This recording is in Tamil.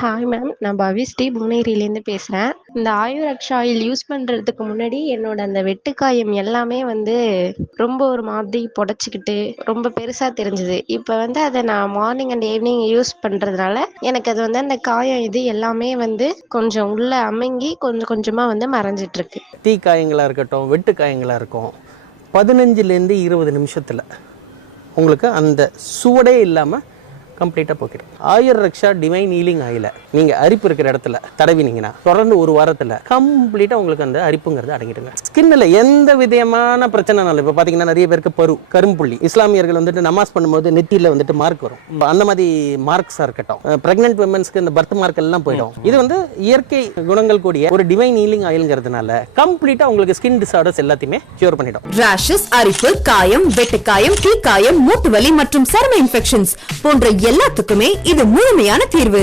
Hi ma'am. நான் பவிஸ்ரீ புவனகிரிலேருந்து பேசுறேன். இந்த ஆயுரக்ஷா ஆயில் யூஸ் பண்றதுக்கு முன்னாடி என்னோட அந்த வெட்டுக்காயம் எல்லாமே வந்து ரொம்ப ஒரு மாதிரி புடைச்சுக்கிட்டு ரொம்ப பெருசா தெரிஞ்சது. இப்ப வந்து அத நான் மார்னிங் அண்ட் ஈவினிங் யூஸ் பண்றதுனால எனக்கு அது வந்து அந்த காயம் இது எல்லாமே வந்து கொஞ்சம் உள்ள அமுங்கி கொஞ்சம் கொஞ்சமா வந்து மறைஞ்சிட்டு இருக்கு. தீ காயங்களாக இருக்கட்டும், வெட்டு காயங்களாக இருக்கும், 15லேருந்து 20 நிமிஷத்தில் உங்களுக்கு அந்த சுவடே இல்லாமல் கம்ப்ளீட்டாக போக்கிடும். ஆயுர் ரக்ஷா டிவைன் ஹீலிங் ஆயிலை நீங்கள் அரிப்பு இருக்கிற இடத்துல தடவினீங்கன்னா தொடர்ந்து ஒரு வாரத்தில் கம்ப்ளீட்டாக உங்களுக்கு அந்த அரிப்புங்கிறது அடங்கிடுங்க. ஸ்கின்னில் எந்த விதமான பிரச்சனைனாலும் இப்போ பார்த்தீங்கன்னா நிறைய பேருக்கு கரும்புள்ளி, இஸ்லாமியர்கள் வந்துட்டு நமாஸ் பண்ணும்போது நெத்தியில் வந்துட்டு மார்க் வரும். அந்த மாதிரி மார்க்ஸாக இருக்கட்டும், ப்ரெக்னென்ட் விமன்ஸ்க்கு இந்த பர்த் மார்க் எல்லாம் போயிடும். இது வந்து இயற்கை குணங்கள் கூடிய ஒரு டிவைன் ஹீலிங் ஆயில்ங்கிறதுனால கம்ப்ளீட்டாக உங்களுக்கு ஸ்கின் டிசார்டர்ஸ் எல்லாத்தையுமே கியூர் பண்ணிடும். ராஷஸ், அரிப்பு, காயம், வெட்டுக்காயம், தீக்காயம், மூட்டு வலி மற்றும் சரும இன்ஃபெக்ஷன்ஸ் போன்ற எல்லாத்துக்குமே இது முழுமையான தீர்வு.